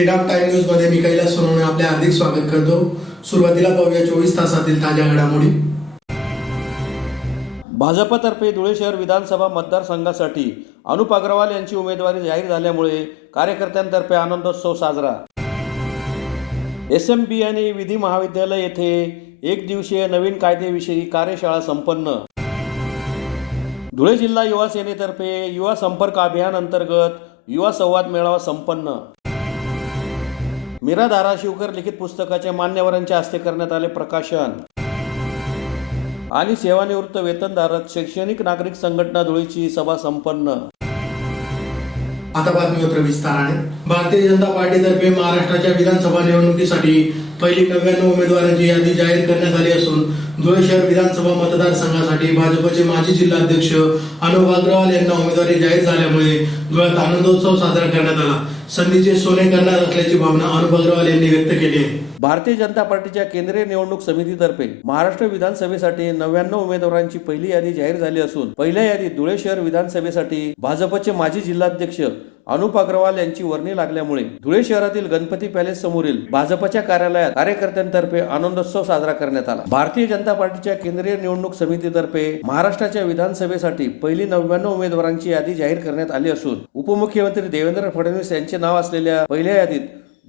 Freedom time news मध्ये मी कैलास सोनवणे आपले हार्दिक स्वागत करतो। सुरुवातीला पाहूया 24 तासातील ताज्या घडामोडी। भाजपतर्फे धुळे शहर विधानसभा मतदारसंघासाठी अनुप अग्रवाल यांची उमेदवारी जाहीर झाल्यामुळे कार्यकर्त्यांतर्फे आनंदोत्सव साजरा। SMB आणि विधी महाविद्यालय येथे एक दिवसीय नवीन कायदेविषयी कार्यशाळा संपन्न। धुळे जिल्हा युवा सेनेतर्फे युवा संपर्क अभियान अंतर्गत युवा संवाद मेळावा संपन्न। मीरा धाराशिवकर लिखित पुस्तकाचे मान्यवरांच्या हस्ते करण्यात आले प्रकाशन। आणि सेवानिवृत्त वेतनधारक शैक्षणिक नागरिक संघटना धुळेची सभा संपन्न। आता बातमीपत्र विस्ताराने। भारतीय जनता पार्टीतर्फे महाराष्ट्राच्या विधानसभा निवडणुकीसाठी पहिली 99 उमेदवारांची यादी जाहीर करण्यात आली असून धुळे शहर विधानसभा मतदारसंघासाठी भाजपचे माजी जिल्हाध्यक्ष अनुप अग्रवाल यांना उमेदवारी जाहीर झाल्यामुळे धुळ्यात आनंदोत्सव साजरा करण्यात आला। संधीचे सोने करणार असल्याची भावना अनुप अग्रवाल यांनी व्यक्त केली आहे। भारतीय जनता पार्टीच्या केंद्रीय निवडणूक समितीतर्फे महाराष्ट्र विधानसभेसाठी 99 उमेदवारांची पहिली यादी जाहीर झाली असून पहिल्या यादीत धुळे शहर विधानसभेसाठी भाजपचे माजी जिल्हाध्यक्ष अनुप अग्रवाल यांची वर्णी लागल्यामुळे धुळे शहरातील गणपती पॅलेस समोरील भाजपच्या कार्यालयात कार्यकर्त्यांतर्फे आनंदोत्सव साजरा करण्यात आला। भारतीय जनता पार्टीच्या केंद्रीय निवडणूक समितीतर्फे महाराष्ट्राच्या विधानसभेसाठी पहिली 99 उमेदवारांची यादी जाहीर करण्यात आली असून उपमुख्यमंत्री देवेंद्र फडणवीस यांचे नाव असलेल्या पहिल्या यादीत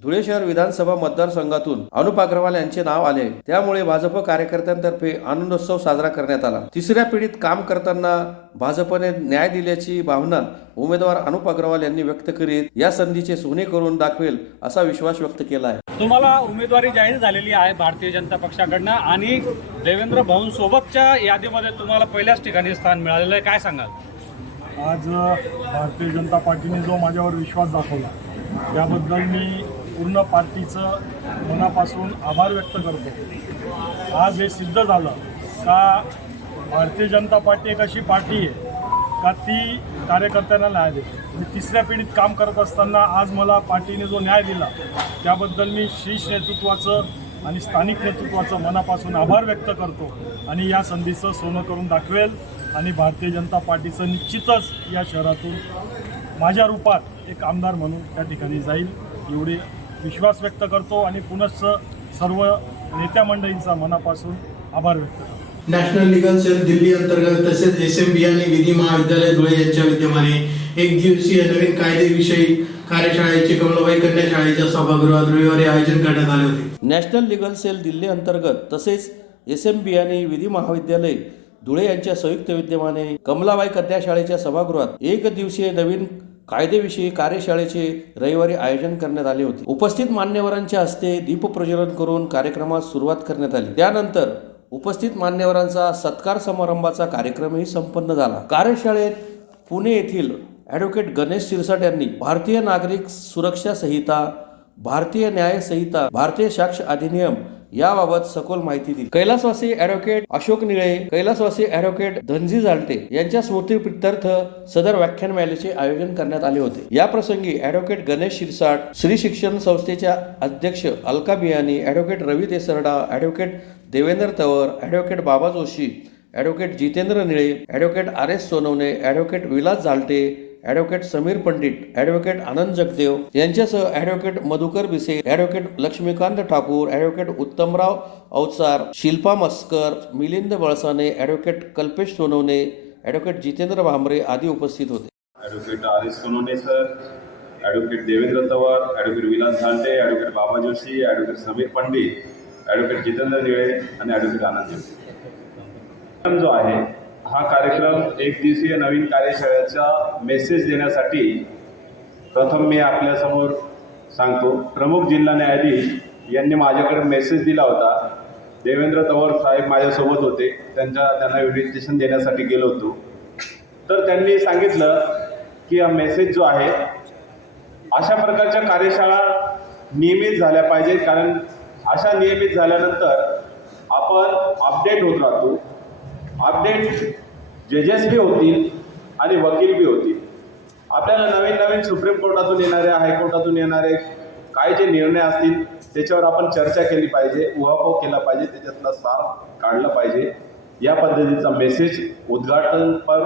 धुळे शहर विधानसभा मतदारसंघातून अनुप अग्रवाल यांचे नाव आले। त्यामुळे भाजप कार्यकर्त्यांतर्फे आनंदोत्सव साजरा करण्यात आला। तिसऱ्या पिढीत काम करताना भाजपने न्याय दिल्याची भावना उमेदवार अनुप अग्रवाल यांनी व्यक्त करीत या संधीचे सोने करून दाखवेल असा विश्वास व्यक्त केला आहे। तुम्हाला उमेदवारी जाहीर झालेली आहे भारतीय जनता पक्षाकडनं आणि देवेंद्र भाऊ सोबतच्या यादीमध्ये तुम्हाला पहिल्याच ठिकाणी स्थान मिळालेलं आहे, काय सांगाल? आज भारतीय जनता पार्टीने जो माझ्यावर विश्वास दाखवला त्याबद्दल मी पूर्ण पार्टीचं मनापासून आभार व्यक्त करतो। आज हे सिद्ध झालं का भारतीय जनता पार्टी एक अशी पार्टी आहे का ती कार्यकर्त्यांना न्याय देते। मी तिसऱ्या पिढीत काम करत असताना आज मला पार्टीने जो न्याय दिला त्याबद्दल मी शीर्ष नेतृत्वाचं आणि स्थानिक नेतृत्वाचं मनापासून आभार व्यक्त करतो आणि या संधीचं सोनं करून दाखवेल आणि भारतीय जनता पार्टीचं निश्चितच या शहरातून माझ्या रूपात एक आमदार म्हणून त्या ठिकाणी जाईल एवढे विश्वास व्यक्त करतो आणि पुनश्च सर्व नेत्या मंडळींचा मनापासून आभार व्यक्त करतो। नॅशनल लीगल सेल दिल्ली अंतर्गत तसेच SMB आणि विधी महाविद्यालय धुळे यांच्या विद्यमाने एक दिवसीय नवीन कायदेविषयी कार्यशाळेचे कमलाबाई कन्या शाळेच्या सभागृहात रविवारी आयोजन करण्यात आले होते। नॅशनल लीगल सेल दिल्ली अंतर्गत तसेच SMB आणि विधी महाविद्यालय धुळे यांच्या संयुक्त विद्यमाने कमलाबाई कन्या शाळेच्या सभागृहात एक दिवसीय नवीन कायदेविषयी कार्यशाळेचे रविवारी आयोजन करण्यात आले होते। उपस्थित मान्यवरांच्या हस्ते दीपप्रज्वलन करून कार्यक्रमास सुरुवात करण्यात आली। त्यानंतर उपस्थित मान्यवरांचा सत्कार समारंभाचा कार्यक्रमही संपन्न झाला। कार्यशाळेत पुणे येथील ॲडव्होकेट गणेश शिरसाट यांनी भारतीय नागरिक सुरक्षा संहिता, भारतीय न्याय संहिता, भारतीय साक्ष अधिनियम याबाबत सखोल माहिती दिली। कैलासवासी ॲडव्होकेट अशोक निळे, कैलासवासी ॲडव्होकेट धनजी झालटे यांच्या स्मृतीप्रित्यर्थ सदर व्याख्यानमालेचे आयोजन करण्यात आले होते। या प्रसंगी ॲडव्होकेट गणेश शिरसाट, श्री शिक्षण संस्थेच्या अध्यक्ष Alka Biyani, advocate Ravi Desarda, advocate Devendra Tawar, advocate Baba Joshi, advocate Jitendra Nile, advocate RS Sonawane, advocate Vilas Zalte, advocate Sameer Pandit, advocate Anand Jagdev यांच्यासह advocate Madhukar Bise, advocate Laxmikant Thakur, advocate Uttamrao Avchar, Shilpa Maskar, Milind Balsane, advocate Kalpesh Sonawane, advocate Jitendra Bhambre आदी उपस्थित होते। Advocate RS Sonawane sir, advocate Devendra Tawar, advocate Vilas Zalte, advocate Baba Joshi, advocate Sameer Pandit, advocate Jitendra निळे आणि ॲडव्होकेट आनंद जगदेव जो आहे हा कार्यक्रम एक दिवसीय नवीन कार्यशाळेचा मेसेज देण्यासाठी प्रथम मी आपल्यासमोर सांगतो। प्रमुख जिल्हा न्यायाधीश यांनी माझ्याकडे मेसेज दिला होता। देवेंद्र तवर साहेब माझ्यासोबत होते, त्यांना इन्व्हिटेशन देण्यासाठी गेलो होतो। तर त्यांनी सांगितलं की हा मेसेज जो आहे अशा प्रकारच्या कार्यशाळा नियमित झाल्या पाहिजेत, कारण अशा नियमित झाल्यानंतर आपण अपडेट होत राहतो। अपडेट जजेस बी होतील आणि वकील बी होतील। आपल्याला नवीन नवीन सुप्रीम कोर्टातून येणारे, हायकोर्टातून येणारे काय जे निर्णय असतील त्याच्यावर आपण चर्चा केली पाहिजे, उहापोह केला पाहिजे, त्याच्यातला सार काढला पाहिजे। या पद्धतीचा मेसेज उद्घाटन पर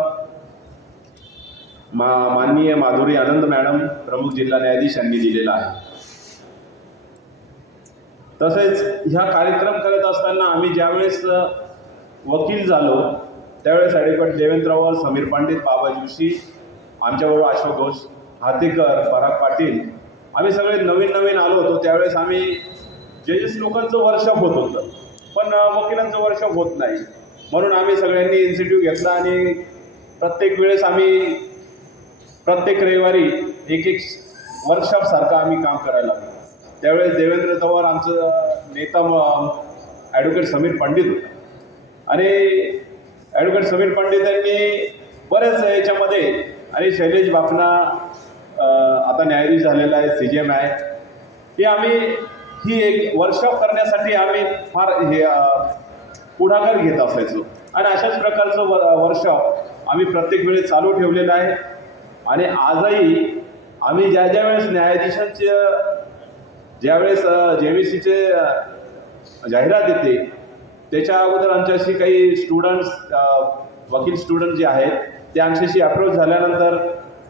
माननीय माधुरी आनंद मॅडम प्रमुख जिल्हा न्यायाधीश यांनी दिलेला आहे। तसेच ह्या कार्यक्रम करत असताना आम्ही ज्यावेळेस वकील झालो त्यावेळेस ॲडव्होकेट देवेंद्र तवार, समीर पंडित, बाबा जोशी, आमच्याबरोबर अशोक घोष, हातेकर, पराग पाटील, आम्ही सगळे नवीन आलो होतो. त्यावेळेस आम्ही जजेस लोकांचं वर्कशॉप होत होतं, पण वकिलांचं वर्कशॉप होत नाही. म्हणून आम्ही सगळ्यांनी इन्स्टिट्यूट घेतला आणि प्रत्येक वेळेस आम्ही प्रत्येक रविवारी एक वर्कशॉपसारखं आम्ही काम करायला लागलो. त्यावेळेस देवेंद्र तवार आमचं नेता ॲडव्होकेट समीर पंडित होता आणि ॲडव्होकेट समीर पंडित यांनी बरेच याच्यामध्ये आणि शैलेश बापना आता न्यायाधीश झालेला आहे, CJM आहे, ही एक वर्कशॉप करण्यासाठी आम्ही फार हे पुढाकार घेत असायचो आणि अशाच प्रकारचं वर्कशॉप आम्ही प्रत्येक वेळेस चालू ठेवलेलं आहे. आणि आजही आम्ही ज्या वेळेस न्यायाधीशांचे ज्यावेळेस JVCचे जाहिरात येते त्याच्या अगोदर आमच्याशी काही स्टुडंट्स, वकील स्टुडंट जे आहेत ते आमच्याशी अप्रोच झाल्यानंतर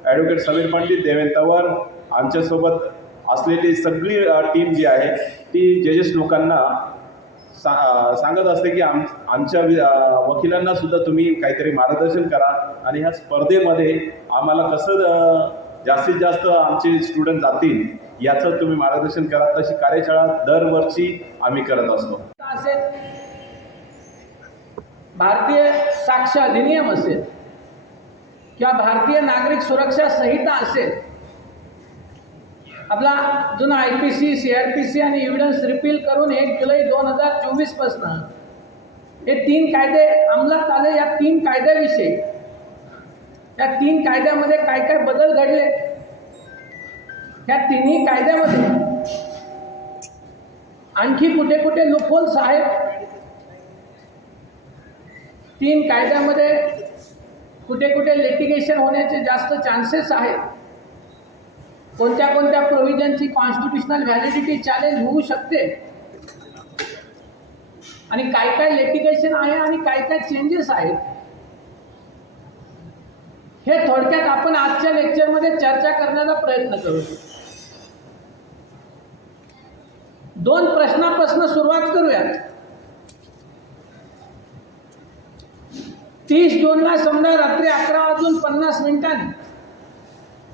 ॲडव्होकेट समीर पंडित, देवेंद्र तवार, आमच्यासोबत असलेली सगळी टीम जी आहे ती जजेस लोकांना सांगत असते की आमच्या वकिलांना सुद्धा तुम्ही काहीतरी मार्गदर्शन करा आणि ह्या स्पर्धेमध्ये आम्हाला कसं जास्तीत जास्त आमचे स्टुडंट जातील याचं तुम्ही मार्गदर्शन करा. तशी कार्यशाळा दरवर्षी आम्ही करत असतो. भारतीय साक्ष अधिनियम असेल किंवा भारतीय नागरिक सुरक्षा संहिता असेल, आपला जुना IPC, CRPC आणि एव्हिडन्स रिपील करून 1 जुलै 2024 पासून हे 3 कायदे अंमलात आले. या 3 कायद्याविषयी, या 3 कायद्यामध्ये काय काय बदल घडले, या 3ही कायद्यामध्ये आणखी कुठे कुठे लूपहोल्स आहेत, 3 कायद्यामध्ये कुठे कुठे लिटिगेशन होण्याचे जास्त चान्सेस आहेत, कोणत्या कोणत्या प्रोव्हिजनची कॉन्स्टिट्युशनल व्हॅलिडिटी चॅलेंज होऊ शकते आणि काय काय लिटिगेशन आहे आणि काय काय चेंजेस आहेत, हे थोडक्यात आपण आजच्या लेक्चरमध्ये चर्चा करण्याचा प्रयत्न करू. 2 प्रश्नापासून सुरुवात करूयात. 30 जूनला समजा रात्री 11:50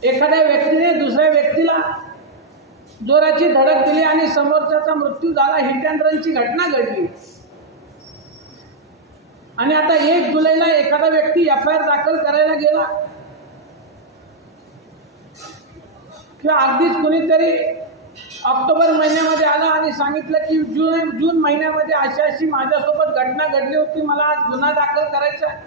एखाद्या व्यक्तीने दुसऱ्या व्यक्तीला जोराची धडक दिली आणि समोरच्याचा मृत्यू झाला, हिट अँड रनची घटना घडली. आणि आता 1 जुलैला एखादा व्यक्ती FIR दाखल करायला गेला किंवा अगदीच कुणीतरी ऑक्टोबर महिन्यामध्ये आला आणि सांगितलं की जून महिन्यामध्ये अशी माझ्यासोबत घटना घडली होती, मला आज गुन्हा दाखल करायचा आहे.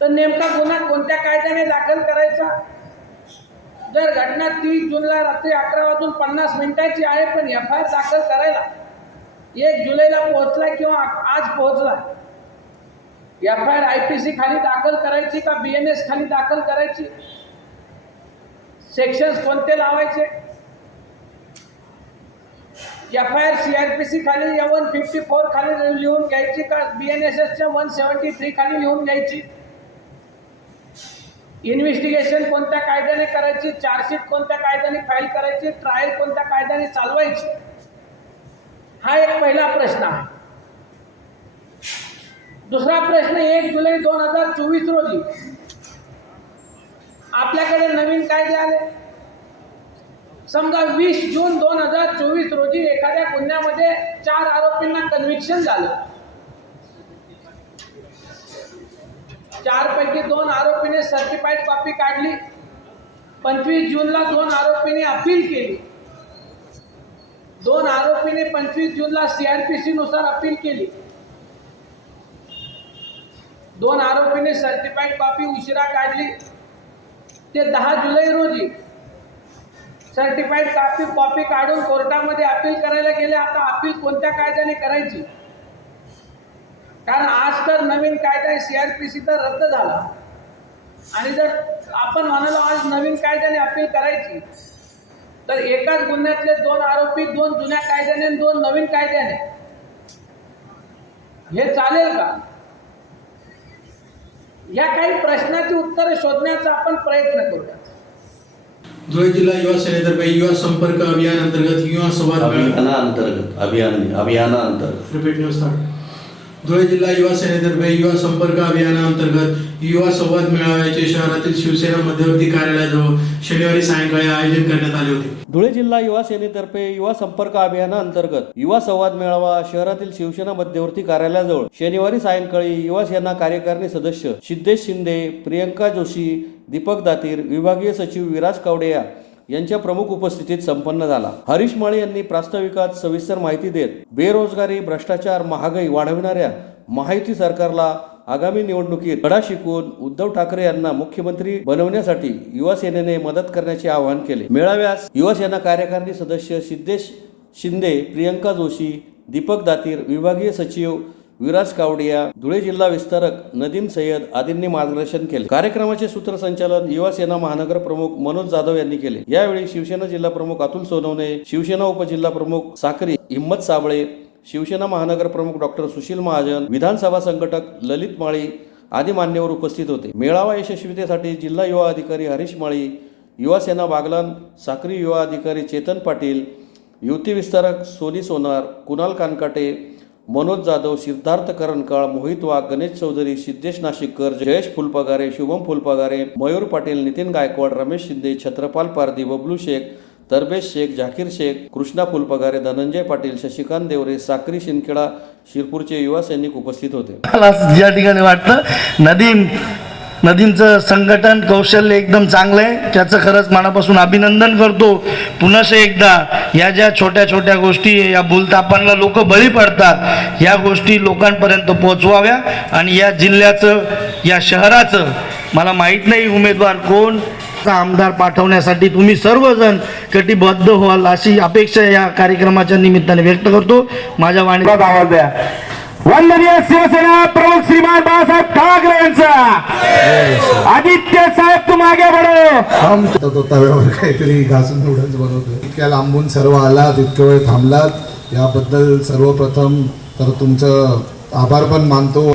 तर नेमका गुन्हा कोणत्या कायद्याने दाखल करायचा? जर घटना 30 जूनला रात्री 11:50 आहे पण FIR दाखल करायला 1 जुलैला पोहोचला किंवा आज पोहोचला, FIR IPC खाली दाखल करायची का BNS खाली दाखल करायची? सेक्शन्स कोणते लावायचे? FIR CRPC खाली 154 खाली लिहून घ्यायची का BNSSच्या 173 खाली लिहून घ्यायची? इन्व्हेस्टिगेशन कोणत्या कायद्याने करायची? चार्जशीट कोणत्या कायद्याने फाईल करायची? ट्रायल कोणत्या कायद्याने चालवायची? हा एक पहिला प्रश्न आहे. दुसरा प्रश्न, 1 जुलै 2024 रोजी आपल्याकडे नवीन कायदे आले. समजा 20 जून 2024 रोजी एखाद्या गुन्ह्यामध्ये 4 आरोपींना कन्व्हिक्शन झालं. 4 पैकी 2 आरोपीने सर्टिफाईड कॉपी काढली. 25 जूनला 2 आरोपींनी अपील केली. 2 आरोपीने 25 जूनला CRPC नुसार अपील केली. 2 आरोपीने सर्टिफाईड कॉपी उशिरा काढली. ते 10 जुलै रोजी सर्टिफाईड कॉपी काढून कोर्टामध्ये अपील करायला गेले. आता अपील कोणत्या कायद्याने करायची? कारण आज तर नवीन कायदा CRPC तर रद्द झाला आणि जर आपण म्हणालो आज नवीन कायद्याने अपील करायची तर एकाच गुन्ह्यातले 2 आरोपी 2 जुन्या कायद्याने आणि 2 नवीन कायद्याने, हे चालेल का? या काही प्रश्नाची उत्तरे शोधण्याचा आपण प्रयत्न करूया. धुळे जिल्हा युवा सेनेतर्फे युवा संपर्क अभियान अंतर्गत युवा संवाद अभियानाअंतर्गत रिपीट न्यूज स्टार्ट. धुळे जिल्हा युवा सेनेतर्फे युवा संपर्क अभियानाअंतर्गत युवा संवाद मेळाव्याचे शहरातील शिवसेना मध्यवर्ती कार्यालयाजवळ शनिवारी सायंकाळी आयोजन करण्यात आले होते. धुळे जिल्हा युवा सेनेतर्फे युवा संपर्क अभियानाअंतर्गत युवा संवाद मेळावा शहरातील शिवसेना मध्यवर्ती कार्यालयाजवळ शनिवारी सायंकाळी युवा सेना कार्यकारिणी सदस्य सिद्धेश शिंदे, प्रियंका जोशी, दीपक दातीर, विभागीय सचिव विराज कावडेया यांच्या प्रमुख उपस्थितीत संपन्न झाला. हरीश माळे यांनी प्रास्ताविकात सविस्तर माहिती देत बेरोजगारी, भ्रष्टाचार, महागाई वाढविणाऱ्या महायुती सरकारला आगामी निवडणुकीत धडा शिकवून उद्धव ठाकरे यांना मुख्यमंत्री बनवण्यासाठी युवा सेनेने मदत करण्याचे आवाहन केले. मेळाव्यास युवा सेना कार्यकारिणी सदस्य सिद्धेश शिंदे, प्रियंका जोशी, दीपक दातीर, विभागीय सचिव विराज कावडिया, धुळे जिल्हा विस्तारक नदीम सय्यद आदींनी मार्गदर्शन केले. कार्यक्रमाचे सूत्रसंचालन युवा सेना महानगर प्रमुख मनोज जाधव यांनी केले. यावेळी शिवसेना जिल्हा प्रमुख अतुल सोनवणे, शिवसेना उपजिल्हा प्रमुख साक्री हिम्मत साबळे, शिवसेना महानगर प्रमुख डॉक्टर सुशील महाजन, विधानसभा संघटक ललित माळी आदी मान्यवर उपस्थित होते. मेळावा यशस्वीतेसाठी जिल्हा युवा अधिकारी हरीश माळी, युवा सेना बागलान साक्री युवा अधिकारी चेतन पाटील, युवती विस्तारक सोनी सोनार, कुणाल कानकाटे, मनोज जाधव, सिद्धार्थ करणकाळ, मोहित वाघ, गणेश चौधरी, सिद्धेश नाशिककर, जयेश फुलपगारे, शुभम फुलपगारे, मयूर पाटील, नितीन गायकवाड, रमेश शिंदे, छत्रपाल पारधी, बबलू शेख, तरबेश शेख, झाकीर शेख, कृष्णा फुलपगारे, धनंजय पाटील, शशिकांत देवरे, साक्री शिंदखेडा शिरपूरचे युवा सैनिक उपस्थित होते. मला ज्या ठिकाणी वाटतं नदीमचं संघटन कौशल्य एकदम चांगलं आहे, त्याचं खरंच मनापासून अभिनंदन करतो. पुन्हा एकदा या ज्या छोट्या छोट्या गोष्टी या भूलथापांना लोक बळी पडतात, या गोष्टी लोकांपर्यंत पोहोचवाव्या आणि या जिल्ह्याचं या शहराचं मला माहीत नाही उमेदवार कोण आमदार पाठवण्यासाठी तुम्ही सर्वजण कटिबद्ध व्हाल अशी अपेक्षा या कार्यक्रमाच्या निमित्ताने व्यक्त करतो. माझ्या वाणीचा आवाज द्या. वंदनीय शिवसेना प्रमुख श्रीमान बाळासाहेब ठाकरे यांचा आदित्य साहेब तुम आगे बढो. हम तो तव्यावर काहीतरी घासून नूडल्स बनवतो. इतक्या लांबून सर्व आलात, इतक्या वेळ थांबलात, याबद्दल सर्वप्रथम तर तुमचं आभार पण मानतो.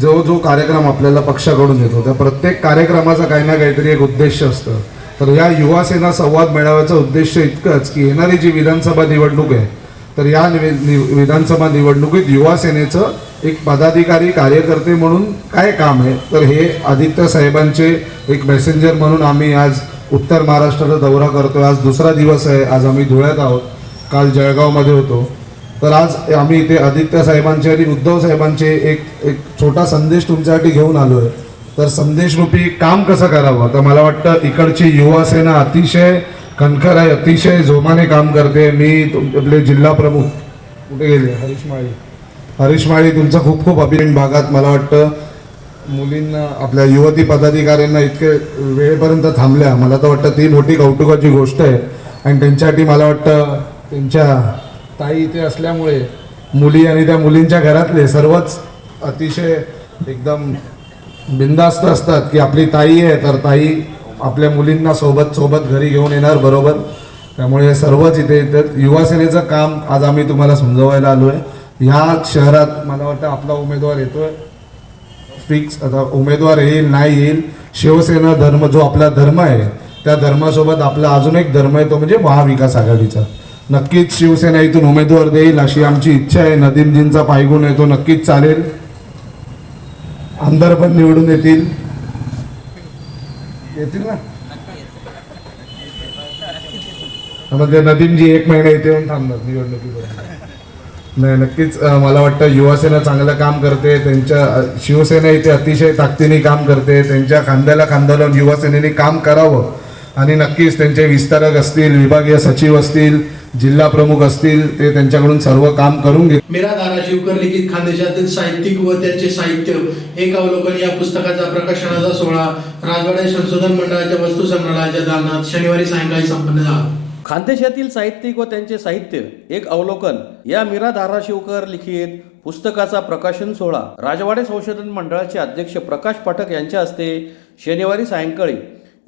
जो कार्यक्रम आपल्याला पक्षाकडून येतो त्या प्रत्येक कार्यक्रमाचा काही ना काहीतरी एक उद्देश असतं. तर या युवा सेना संवाद मेळाव्याचं उद्देश इतकंच की येणारी जी विधानसभा निवडणूक आहे तर या विधानसभा निवडणुकीत युवा सेनेचं एक पदाधिकारी कार्यकर्ते म्हणून काय काम आहे तर हे आदित्य साहेबांचे एक मेसेंजर म्हणून आम्ही आज उत्तर महाराष्ट्राचा दौरा करतोय. आज दुसरा दिवस आहे. आज आम्ही धुळ्यात आहोत, काल जळगावमध्ये होतो. तर आज आम्ही इथे आदित्य साहेबांचे आणि उद्धव साहेबांचे एक छोटा संदेश तुमच्यासाठी घेऊन आलोय. तर संदेशरूपी काम कसं करावं तर मला वाटतं इकडची युवा सेना अतिशय कणखर आहे, अतिशय जोमाने काम करते. मी आपले जिल्हा प्रमुख कुठे गेले हरीश माळी तुमचं खूप खूप अभिनंदन. भागात मला वाटतं मुलींना आपल्या युवती पदाधिकाऱ्यांना इतके वेळेपर्यंत थांबल्या, मला तर वाटतं ती मोठी कौतुकाची गोष्ट आहे. आणि त्यांच्यासाठी मला वाटतं त्यांच्या ताई इथे असल्यामुळे मुली आणि त्या मुलींच्या घरातले सर्वच अतिशय एकदम बिनधास्त असतात की आपली ताई आहे तर ताई आपल्या मुलींना सोबत घरी घेऊन येणार बरोबर. त्यामुळे सर्वच इथे येतात. युवा सेनेचं काम आज आम्ही तुम्हाला समजवायला आलो आहे. ह्या शहरात मला वाटतं आपला उमेदवार येतोय फिक्स. आता उमेदवार येईल नाही येईल, शिवसेना धर्म जो आपला धर्म आहे त्या धर्मासोबत आपला अजून एक धर्म आहे तो म्हणजे महाविकास आघाडीचा. नक्कीच शिवसेना इथून उमेदवार देईल अशी आमची इच्छा आहे. नदीमजींचा पायगुण आहे तो नक्कीच चालेल. आमदार पण निवडून येतील ना. म्हणजे नदीमजी 1 महिना इथे येऊन थांबणार निवडणुकीपर्यंत. नाही नक्कीच मला वाटतं युवासेना चांगलं काम करते. त्यांच्या शिवसेना इथे अतिशय ताकदीने काम करते. त्यांच्या खांद्याला खांदा लावून युवासेनेने काम करावं आणि नक्कीच त्यांचे विस्तारक असतील, विभागीय सचिव असतील, जिल्हा प्रमुख असतील ते त्यांच्याकडून सर्व काम करून घेत. मीरा धाराशिवकर लिखित खानदेशातील साहित्यिक व त्यांचे साहित्य एक अवलोकन या पुस्तकाचा प्रकाशनाचा सोहळा राजवाडे संशोधन मंडळाच्या वस्तू संग्रहालयाच्या दालनात शनिवारी सायंकाळी संपन्न झाला. खानदेशातील साहित्यिक व त्यांचे साहित्य एक अवलोकन या मीरा धाराशिवकर लिखित पुस्तकाचा प्रकाशन सोहळा राजवाडे संशोधन मंडळाचे अध्यक्ष प्रकाश पाठक यांच्या हस्ते शनिवारी सायंकाळी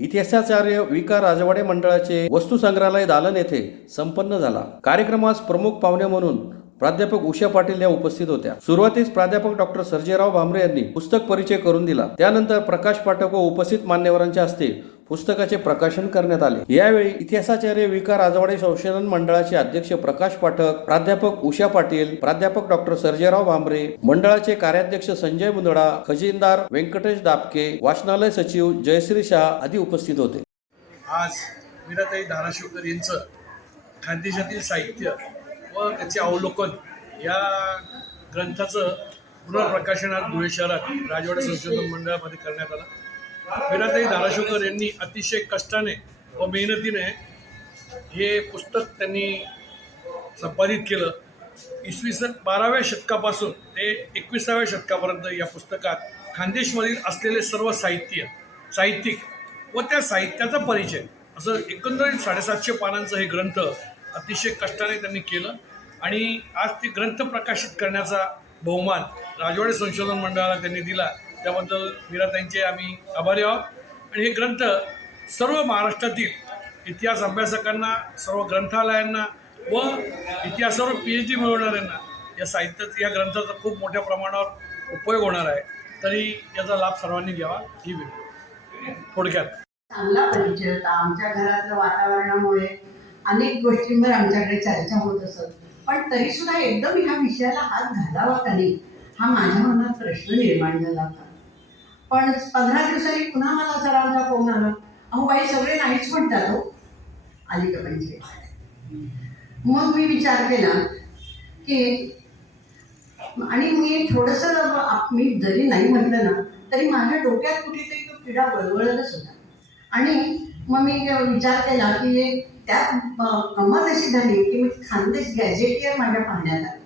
इतिहासाचार्य विका राजवाडे मंडळाचे वस्तू संग्रहालय दालन येथे संपन्न झाला. कार्यक्रमास प्रमुख पाहुणे म्हणून प्राध्यापक उषा पाटील या उपस्थित होत्या. सुरुवातीस प्राध्यापक डॉक्टर सर्जेराव भामरे यांनी पुस्तक परिचय करून दिला. त्यानंतर प्रकाश पाठक व उपस्थित मान्यवरांच्या हस्ते पुस्तकाचे प्रकाशन करण्यात आले। यावेळी इतिहासाचार्य विका राजवाडे संशोधन मंडळाचे अध्यक्ष प्रकाश पाठक, प्राध्यापक उषा पाटील, प्राध्यापक डॉक्टर सर्जेराव भांबरे, मंडळाचे कार्याध्यक्ष संजय मुंदडा, खजिनदार व्यंकटेश दापके, वाचनालय सचिव जयश्री शाह आदी उपस्थित होते। आज मीराताई धाराशिवकर यांचं खानदेशातील साहित्य व त्याचे अवलोकन या ग्रंथाचं पुनर्प्रकाशन आज धुळे शहरात राजवाडे संशोधन मंडळामध्ये करण्यात आलं। मीराताई धाराशिवकर यांनी अतिशय कष्टाने व मेहनतीने हे पुस्तक त्यांनी संपादित केलं। इसवी सन 12व्या शतकापासून ते 21व्या शतकापर्यंत या पुस्तकात खानदेशमधील असलेले सर्व साहित्यिक व त्या साहित्याचा परिचय असं एकंदरीत 750 पानांचं हे ग्रंथ अतिशय कष्टाने त्यांनी केलं आणि आज ते ग्रंथ प्रकाशित करण्याचा बहुमान राजवाडे संशोधन मंडळाला त्यांनी दिला। त्याबद्दल मीराताईंचे आम्ही आभारी आहोत। आणि हे ग्रंथ सर्व महाराष्ट्रातील इतिहास अभ्यासकांना, सर्व ग्रंथालयांना व इतिहासावर PhD मिळवणाऱ्यांना या ग्रंथाचा खूप मोठ्या प्रमाणावर उपयोग होणार आहे। तरी याचा लाभ सर्वांनी घ्यावा ही विनंती। थोडक्यात चांगला परिचय होता। आमच्या घरातल्या वातावरणामुळे अनेक गोष्टींवर आमच्याकडे चर्चा होत असत, पण तरी सुद्धा एकदम ह्या विषयाला हात घालावा का नाही हा माझ्या मनात प्रश्न निर्माण झाला होता। पण 15 दिवसांनी पुन्हा मला सरांचा फोन आला, अहो बाई सगळे नाहीच म्हणतात हो, आली का पंचायत। मग मी विचार केला की आणि मी थोडंसं मी जरी नाही म्हटलं ना तरी माझ्या डोक्यात कुठेतरी तो किडा वळवळतच होता। आणि मग मी विचार केला की त्यात गंमत अशी झाली की मी खानदेश गॅझेटियर माझ्या पाहण्यात आले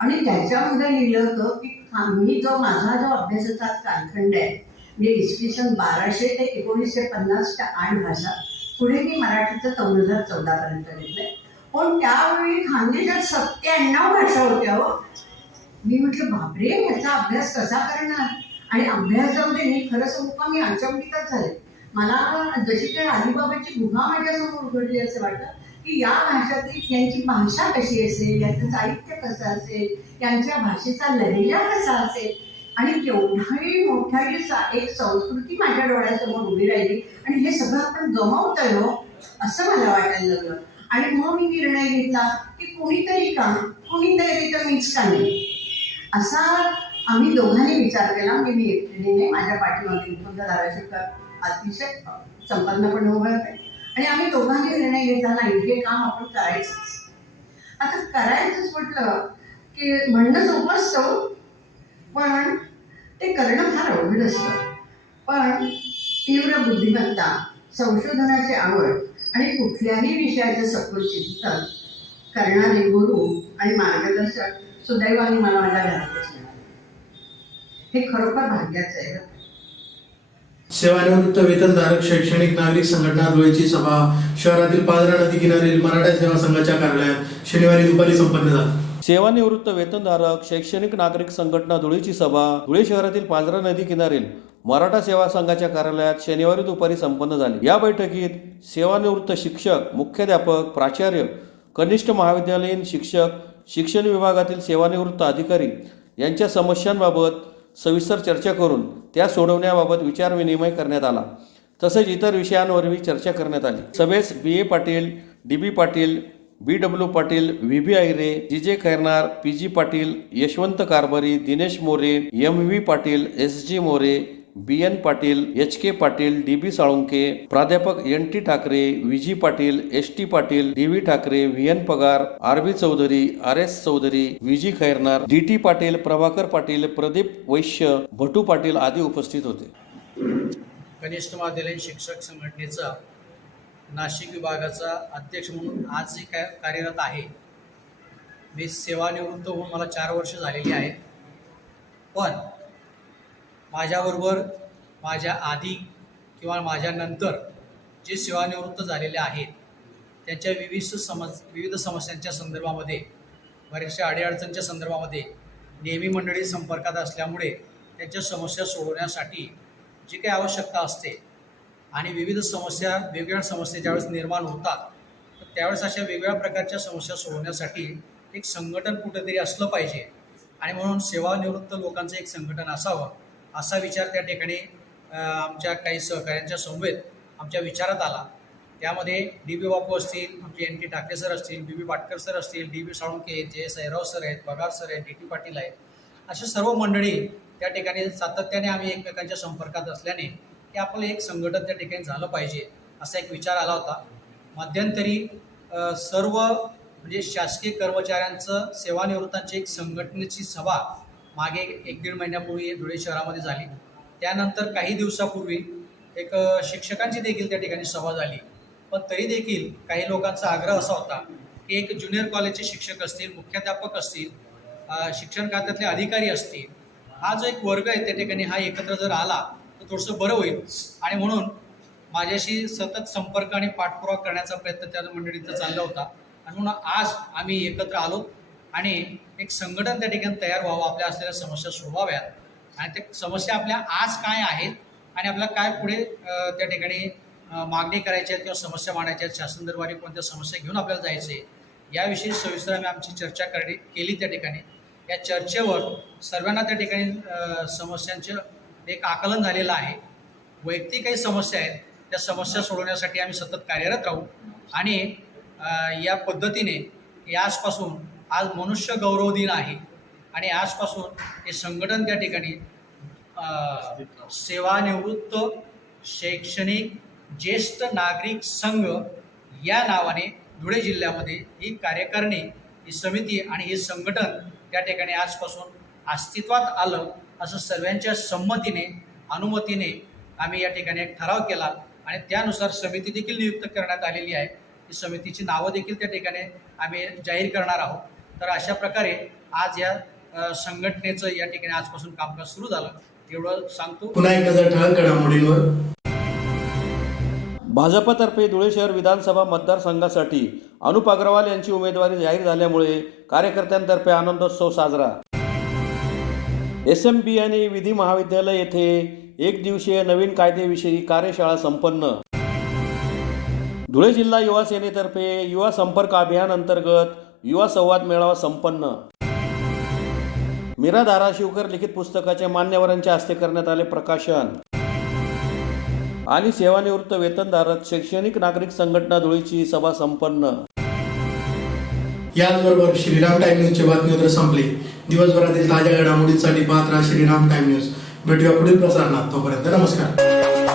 आणि त्याच्यामध्ये लिहिलं होतं की माझा जो अभ्यासाचा कालखंड आहे म्हणजे इसवी सन 1200 ते 1950च्या 8 भाषा, पुढे मी मराठीचं 2014 पर्यंत घेतलंय, पण त्यावेळी खानदेशात 97 भाषा होत्या हो। मी म्हटलं बापरे, याचा अभ्यास कसा करणार? आणि अभ्यास जाऊ दे, मी खरं सांगू का मी अचंबितच झाले। मला जशी काही अलिबाबाची गुहा माझ्यासमोर उघडली असं वाटतं की या भाषातील यांची भाषा कशी असेल, यांचं साहित्य कसं असेल, यांच्या भाषेचा लहेजा कसा असेल आणि केवढाही मोठा एक संस्कृती माझ्या डोळ्यासमोर उभी राहिली आणि हे सगळं आपण गमावतोय हो असं मला वाटायला लागलं। आणि मग मी निर्णय घेतला की कुणीतरी तर मीच का नाही असा आम्ही दोघांनी विचार केला। मी एकटीने माझ्या पाठीमागे धाराशिवकर अतिशय संपन्नपणे उभं आहे आणि आम्ही दोघांनी निर्णय घेतला नाही हे काम आपण करायचंच। आता करायचंच म्हटलं की म्हणणं सोपं असतं, पण ते करणं फार अवघड असतं। पण तीव्र बुद्धिमत्ता, संशोधनाची आवड आणि कुठल्याही विषयाचं सखोल चिंतन करणारे गुरु आणि मार्गदर्शक सुदैवाने मला माझ्या घरातच मिळाले, हे खरोखर भाग्याचं आहे। सेवानिवृत्त वेतनधारक शैक्षणिक नागरिक संघटना धुळेची सभा शहरातील पांझरा नदी किनारील मराठा सेवा संघाच्या कार्यालयात शनिवारी दुपारी संपन्न झाली। सेवानिवृत्त वेतनधारक शैक्षणिक नागरिक संघटना धुळेची सभा धुळे शहरातील पांझरा नदी किनारील मराठा सेवा संघाच्या कार्यालयात शनिवारी दुपारी संपन्न झाली। या बैठकीत सेवानिवृत्त शिक्षक, मुख्याध्यापक, प्राचार्य, कनिष्ठ महाविद्यालयीन शिक्षक, शिक्षण विभागातील सेवानिवृत्त अधिकारी यांच्या समस्यांबाबत सविस्तर चर्चा करून त्या सोडवण्याबाबत विचारविनिमय करण्यात आला। तसेच इतर विषयांवरही चर्चा करण्यात आली। सभेस BA Patil, DB Patil, BW Patil, VB Ayre, GJ Khairnar, PG Patil, Yashwant कारभारी, Dinesh More, MV Patil, SG More, BN Patil, HK Patil, DB Salunke, प्राध्यापक NT Thackeray, VG Patil, ST Patil, DV Thackeray, VN पगार, RB Chaudhari, RS Chaudhari, VG Khairnar, DT Patil, Prabhakar Patil, Pradeep वैश्य, भटू पाटील आदी उपस्थित होते। कनिष्ठ महाविद्यालयीन शिक्षक संघटनेचा नाशिक विभागाचा अध्यक्ष म्हणून आज जे कार्यरत आहे। मी सेवानिवृत्त होऊन मला 4 वर्ष झालेली आहेत, पण माझ्याबरोबर माझ्या आधी किंवा माझ्यानंतर जे सेवानिवृत्त झालेले आहेत त्यांच्या विविध समस्यांच्या संदर्भामध्ये, बऱ्याचशा अडीअडचणीच्या संदर्भामध्ये नेहमी मंडळी संपर्कात असल्यामुळे त्यांच्या समस्या सोडवण्यासाठी जी काही आवश्यकता असते आणि विविध समस्या, वेगवेगळ्या समस्या ज्यावेळेस निर्माण होतात तर त्यावेळेस अशा वेगवेगळ्या प्रकारच्या समस्या सोडवण्यासाठी एक संघटन कुठेतरी असलं पाहिजे आणि म्हणून सेवानिवृत्त लोकांचं एक संघटन असावं असा विचार त्या ठिकाणी आमच्या काही सहकाऱ्यांच्या समवेत आमच्या विचारात आला. त्यामध्ये डी बी बापू असतील, आमचे एन टी ठाकरे सर असतील, बी बी पाटकर सर असतील, डी बी साळुंके, जे एस राव सर आहेत, पगार सर आहेत, डी टी पाटील आहेत, अशी सर्व मंडळी त्या ठिकाणी सातत्याने आम्ही एकमेकांच्या संपर्कात असल्याने की आपलं एक संघटन त्या ठिकाणी झालं पाहिजे असा एक विचार आला होता. मध्यंतरी सर्व म्हणजे शासकीय कर्मचाऱ्यांचं सेवानिवृत्तांची एक संघटनेची सभा मागे 1-1.5 महिन्यापूर्वी धुळे शहरामध्ये झाली. त्यानंतर काही दिवसापूर्वी एक शिक्षकांची देखील त्या ठिकाणी सभा झाली. पण तरी देखील काही लोकांचा आग्रह असा होता की एक ज्युनियर कॉलेजचे शिक्षक असतील, मुख्याध्यापक असतील, शिक्षण खात्यातले अधिकारी असतील, हा जो एक वर्ग आहे त्या ठिकाणी हा एकत्र जर आला तर थोडंसं बरं होईल. आणि म्हणून माझ्याशी सतत संपर्क आणि पाठपुरावा करण्याचा प्रयत्न त्या मंडळीचा चालला होता. आणि म्हणून आज आम्ही एकत्र आलो आणि एक संघटन त्या ठिकाणी तयार व्हावं, आपल्या असलेल्या समस्या सोडवाव्यात आणि त्या समस्या आपल्या आज काय आहेत आणि आपल्याला काय पुढे त्या ठिकाणी मागणी करायची आहेत किंवा समस्या मांडायच्या आहेत, शासन दरबारी कोणत्या समस्या घेऊन आपल्याला जायचं आहे याविषयी सविस्तर आम्ही आमची चर्चा केली त्या ठिकाणी. या चर्चेवर सर्वांना त्या ठिकाणी समस्यांचं एक आकलन झालेलं आहे. वैयक्तिक काही समस्या आहेत त्या समस्या सोडवण्यासाठी आम्ही सतत कार्यरत राहू आणि या पद्धतीने आजपासून आज मनुष्य गौरव दिन आहे आणि आजपासून हे संघटन त्या ठिकाणी सेवानिवृत्त शैक्षणिक ज्येष्ठ नागरिक संघ या नावाने धुळे जिल्ह्यामध्ये ही कार्यकारिणी, ही समिती आणि हे संघटन त्या ठिकाणी आजपासून अस्तित्वात आलं असं सर्वांच्या संमतीने अनुमतीने आम्ही या ठिकाणी एक ठराव केला आणि त्यानुसार समिती देखील नियुक्त करण्यात आलेली आहे. ही समितीची नावं देखील त्या ठिकाणी आम्ही जाहीर करणार आहोत. तर अशा प्रकारे आज या संघटनेचं या ठिकाणी आजपासून कामकाज सुरू झालं एवढं सांगतो. पुन्हा एक नजर ठळक घडामोडींवर. भाजपतर्फे धुळे शहर विधानसभा मतदारसंघासाठी अनुप अग्रवाल यांची उमेदवारी जाहीर झाल्यामुळे कार्यकर्त्यांतर्फे आनंदोत्सव साजरा. SMB आणि विधी महाविद्यालय येथे 1 दिवसीय नवीन कायदेविषयी कार्यशाळा संपन्न. धुळे जिल्हा युवा सेनेतर्फे युवा संपर्क अभियान अंतर्गत युवा संवाद मेळावा संपन्न. मीरा धाराशिवकर लिखित पुस्तकाचे मान्यवरांच्या हस्ते करण्यात आले प्रकाशन. आणि सेवानिवृत्त वेतनधारक शैक्षणिक नागरिक संघटना धुळेची सभा संपन्न. याचबरोबर श्रीराम टाइम न्यूजचे बातमीपत्र संपले. दिवसभरातील ताज्या घडामोडींसाठी पाहत राहा श्रीराम टाइम न्यूज. भेटूया पुढील प्रसारणात. तोपर्यंत नमस्कार.